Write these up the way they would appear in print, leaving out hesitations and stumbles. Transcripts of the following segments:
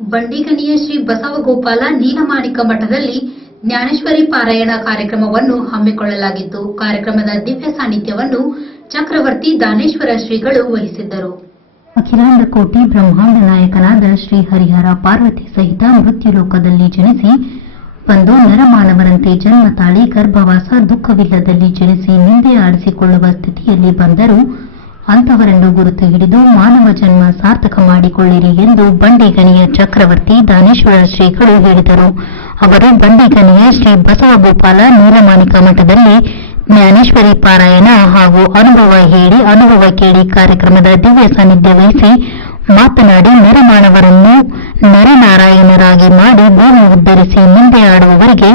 ಬಂಡಿಗಣಿಯ ಶ್ರೀ ಬಸವಗೋಪಾಲ ನೀಲಮಾಣಿಕ ಮಠದಲ್ಲಿ ಜ್ಞಾನೇಶ್ವರಿ ಪಾರಾಯಣ ಕಾರ್ಯಕ್ರಮವನ್ನು ಹಮ್ಮಿಕೊಳ್ಳಲಾಗಿದ್ದು, ಕಾರ್ಯಕ್ರಮದ ದಿವ್ಯ ಸಾನ್ನಿಧ್ಯವನ್ನು ಚಕ್ರವರ್ತಿ ದಾನೇಶ್ವರ ಶ್ರೀಗಳು ವಹಿಸಿದ್ದರು. ಅಖಿಲಾಂಡ ಕೋಟಿ ಬ್ರಹ್ಮಾಂಡ ನಾಯಕನಾದ ಶ್ರೀ ಹರಿಹರ ಪಾರ್ವತಿ ಸಹಿತ ಮೃತ್ಯುಲೋಕದಲ್ಲಿ ಜನಿಸಿ ಬಂದು ನರಮಾನವರಂತೆ ಜನ್ಮ ತಾಳಿ ಗರ್ಭವಾಸ ದುಃಖವಿಲ್ಲದಲ್ಲಿ ಜನಿಸಿ ನಿಂದೆ ಆಡಿಸಿಕೊಳ್ಳುವ ಸ್ಥಿತಿಯಲ್ಲಿ ಬಂದರೂ ಅಂತವರನ್ನು ಗುರುತು ಹಿಡಿದು ಮಾನವ ಜನ್ಮ ಸಾರ್ಥಕ ಮಾಡಿಕೊಳ್ಳಿರಿ ಎಂದು ಬಂಡಿಗಣಿಯ ಚಕ್ರವರ್ತಿ ದಾನೇಶ್ವರ ಶ್ರೀಗಳು ಹೇಳಿದರು. ಅವರು ಬಂಡಿಗಣಿಯ ಶ್ರೀ ಬಸವಗೋಪಾಲ ನೀಲಮಾಣಿಕ ಮಠದಲ್ಲಿ ಜ್ಞಾನೇಶ್ವರಿ ಪಾರಾಯಣ ಹಾಗೂ ಅನುಭವ ಹೇಳಿ ಅನುಭವ ಕೇಳಿ ಕಾರ್ಯಕ್ರಮದ ದಿವ್ಯ ಸಾನ್ನಿಧ್ಯ ವಹಿಸಿ ಮಾತನಾಡಿ ನರಮಾನವರನ್ನು ನರನಾರಾಯಣರಾಗಿ ಮಾಡಿ ಭೂಮಿ ಉದ್ಧರಿಸಿ ಮುಂದೆ ಆಡುವವರಿಗೆ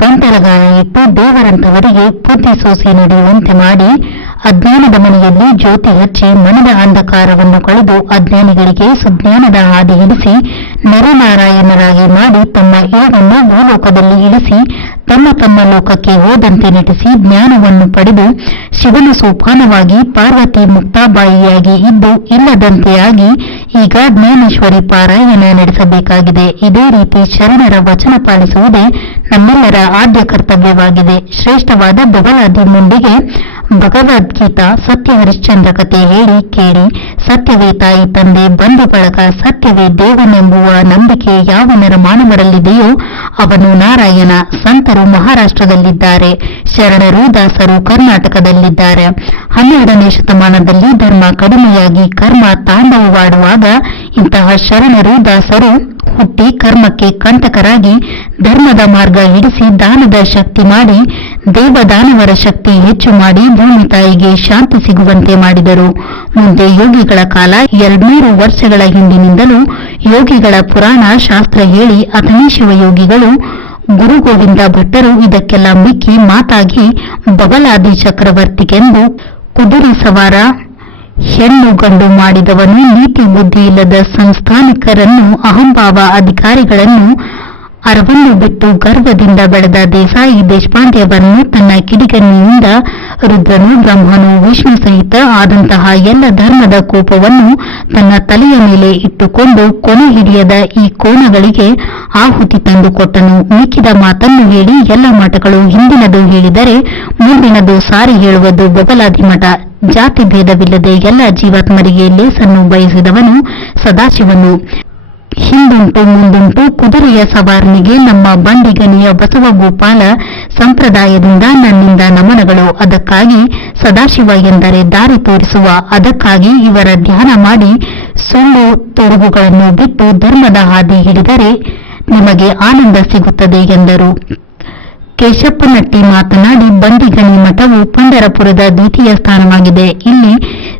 ಗಂಟಲಗಾನ ಇಟ್ಟು ದೇವರಂತವರಿಗೆ ಬುದ್ಧಿ ಸೋಸಿ ನಡೆಯುವಂತೆ ಮಾಡಿ ಅಜ್ಞಾನದ ಮನೆಯಲ್ಲಿ ಜ್ಯೋತಿ ಹಚ್ಚಿ ಮನದ ಅಂಧಕಾರವನ್ನು ಕಳೆದು ಅಜ್ಞಾನಿಗಳಿಗೆ ಸುಜ್ಞಾನದ ಹಾದಿ ಹಿಡಿಸಿ ನರನಾರಾಯಣರಾಗಿ ಮಾಡಿ ತಮ್ಮ ಇಳವನ್ನು ಭೂಲೋಕದಲ್ಲಿ ಇಳಿಸಿ ತಮ್ಮ ತಮ್ಮ ಲೋಕಕ್ಕೆ ಹೋದಂತೆ ನಟಿಸಿ ಜ್ಞಾನವನ್ನು ಪಡೆದು ಶಿವನ ಸೋಪಾನವಾಗಿ ಪಾರ್ವತಿ ಮುಕ್ತಾಬಾಯಿಯಾಗಿ ಇದ್ದು ಇಲ್ಲದಂತೆಯಾಗಿ ಈಗ ಜ್ಞಾನೇಶ್ವರಿ ಪಾರಾಯಣ ನಡೆಸಬೇಕಾಗಿದೆ. ಇದೇ ರೀತಿ ಶರಣರ ವಚನ ಪಾಲಿಸುವುದೇ ನಮ್ಮೆಲ್ಲರ ಆದ್ಯ ಕರ್ತವ್ಯವಾಗಿದೆ. ಶ್ರೇಷ್ಠವಾದ ಬಬಲಾದಿ ಮುಂದಿಗೆ ಭಗವದ್ಗೀತಾ ಸತ್ಯ ಹರಿಶ್ಚಂದ್ರ ಕಥೆ ಹೇಳಿ ಕೇಳಿ ಸತ್ಯವೇ ತಾಯಿ ತಂದೆ ಬಂಧು ಬಳಗ ಸತ್ಯವೇ ದೇವನೆಂಬುವ ನಂಬಿಕೆ ಯಾವ ನರಮಾನವರಲ್ಲಿದೆಯೋ ಅವನು ನಾರಾಯಣ. ಸಂತರು ಮಹಾರಾಷ್ಟ್ರದಲ್ಲಿದ್ದಾರೆ, ಶರಣರು ದಾಸರು ಕರ್ನಾಟಕದಲ್ಲಿದ್ದಾರೆ. 12ನೇ ಶತಮಾನದಲ್ಲಿ ಧರ್ಮ ಕಡಿಮೆಯಾಗಿ ಕರ್ಮ ತಾಂಡವವಾಡುವಾಗ ಇಂತಹ ಶರಣರು ದಾಸರು ಹುಟ್ಟಿ ಕರ್ಮಕ್ಕೆ ಕಂಟಕರಾಗಿ ಧರ್ಮದ ಮಾರ್ಗ ಹಿಡಿಸಿ ದಾನದ ಶಕ್ತಿ ಮಾಡಿ ದೇವದಾನವರ ಶಕ್ತಿ ಹೆಚ್ಚು ಮಾಡಿ ಭೂಮಿ ತಾಯಿಗೆ ಶಾಂತಿ ಸಿಗುವಂತೆ ಮಾಡಿದರು. ಮುಂದೆ ಯೋಗಿಗಳ ಕಾಲ 200 ವರ್ಷಗಳ ಹಿಂದಿನಿಂದಲೂ ಯೋಗಿಗಳ ಪುರಾಣ ಶಾಸ್ತ್ರ ಹೇಳಿ ಅಥಣಿ ಶಿವಯೋಗಿಗಳು ಗುರು ಗೋವಿಂದ ಭಟ್ಟರು ಇದಕ್ಕೆಲ್ಲ ಮಿಕ್ಕಿ ಮಾತಾಗಿ ಬಬಲಾದಿ ಚಕ್ರವರ್ತಿಗೆಂದು ಕುದುರೆ ಸವಾರ ಹೆಣ್ಣು ಗಂಡು ಮಾಡಿದವನು ನೀತಿ ಬುದ್ಧಿ ಇಲ್ಲದ ಸಂಸ್ಥಾನಿಕರನ್ನು ಅಹಂಭಾವ ಅಧಿಕಾರಿಗಳನ್ನು ಅರವನ್ನು ಬಿಟ್ಟು ಗರ್ವದಿಂದ ಬೆಳೆದ ದೇಸಾಯಿ ದೇಶಪಾಂಡೆಯವರನ್ನು ತನ್ನ ಕಿಡಿಗಣ್ಣಿನಿಂದ ರುದ್ರನು ಬ್ರಹ್ಮನು ವಿಷ್ಣು ಸಹಿತ ಆದಂತಹ ಎಲ್ಲ ಧರ್ಮದ ಕೋಪವನ್ನು ತನ್ನ ತಲೆಯ ಮೇಲೆ ಇಟ್ಟುಕೊಂಡು ಕೊನೆ ಹಿಡಿಯದ ಈ ಕೋಣಗಳಿಗೆ ಆಹುತಿ ತಂದುಕೊಟ್ಟನು. ಮಿಕ್ಕಿದ ಮಾತನ್ನು ಹೇಳಿ ಎಲ್ಲ ಮಠಗಳು ಹಿಂದಿನದು ಹೇಳಿದರೆ ಮುಂದಿನದು ಸಾರಿ ಹೇಳುವುದು ಬಬಲಾದಿ ಮಠ. ಜಾತಿ ಭೇದವಿಲ್ಲದೆ ಎಲ್ಲ ಜೀವಾತ್ಮರಿಗೆ ಲೇಸನ್ನು ಬಯಸಿದವನು ಸದಾಶಿವನು. ಹಿಂದುಂಟು ಮುಂದುಂಟು ಕುದುರೆಯ ಸವಾರನಿಗೆ ನಮ್ಮ ಬಂಡಿಗಣಿಯ ಬಸವಗೋಪಾಲ ಸಂಪ್ರದಾಯದಿಂದ ನನ್ನಿಂದ ನಮನಗಳು. ಅದಕ್ಕಾಗಿ ಸದಾಶಿವ ಎಂದರೆ ದಾರಿ ತೋರಿಸುವ. ಅದಕ್ಕಾಗಿ ಇವರ ಧ್ಯಾನ ಮಾಡಿ ಸುಳ್ಳು ತೊಡಗುಗಳನ್ನು ಬಿಟ್ಟು ಧರ್ಮದ ಹಾದಿ ಹಿಡಿದರೆ ನಿಮಗೆ ಆನಂದ ಸಿಗುತ್ತದೆ ಎಂದರು. ಕೇಶಪ್ಪನಟ್ಟಿ ಮಾತನಾಡಿ, ಬಂಡಿಗಣಿ ಮಠವು ಪಂಢರಪುರದ ದ್ವಿತೀಯ ಸ್ಥಾನವಾಗಿದೆ. ಇಲ್ಲಿ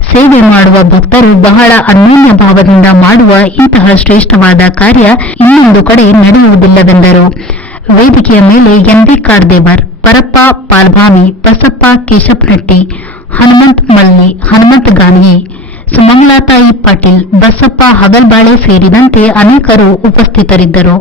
ಸೇವೆ ಮಾಡುವ ಭಕ್ತರು ಬಹಳ ಅನ್ಯೋನ್ಯ ಭಾವದಿಂದ ಮಾಡುವ ಇಂತಹ ಶ್ರೇಷ್ಠವಾದ ಕಾರ್ಯ ಇನ್ನೊಂದು ಕಡೆ ನಡೆಯುವುದಿಲ್ಲವೆಂದರು. ವೇದಿಕೆಯ ಮೇಲೆ ಎನ್.ವಿ. ಕಾಡ್ದೇವರ್, ಪರಪ್ಪ ಪಾಲ್ಭಾಮಿ, ಬಸಪ್ಪ ಕೇಶಪ್ಪನಟ್ಟಿ, ಹನುಮಂತ್ ಮಲ್ನಿ, ಹನುಮಂತ್ ಗಾಣಗಿ, ಸುಮಂಗಲಾತಾಯಿ ಪಾಟೀಲ್, ಬಸಪ್ಪ ಹಗಲ್ಬಾಳೆ ಸೇರಿದಂತೆ ಅನೇಕರು ಉಪಸ್ಥಿತರಿದ್ದರು.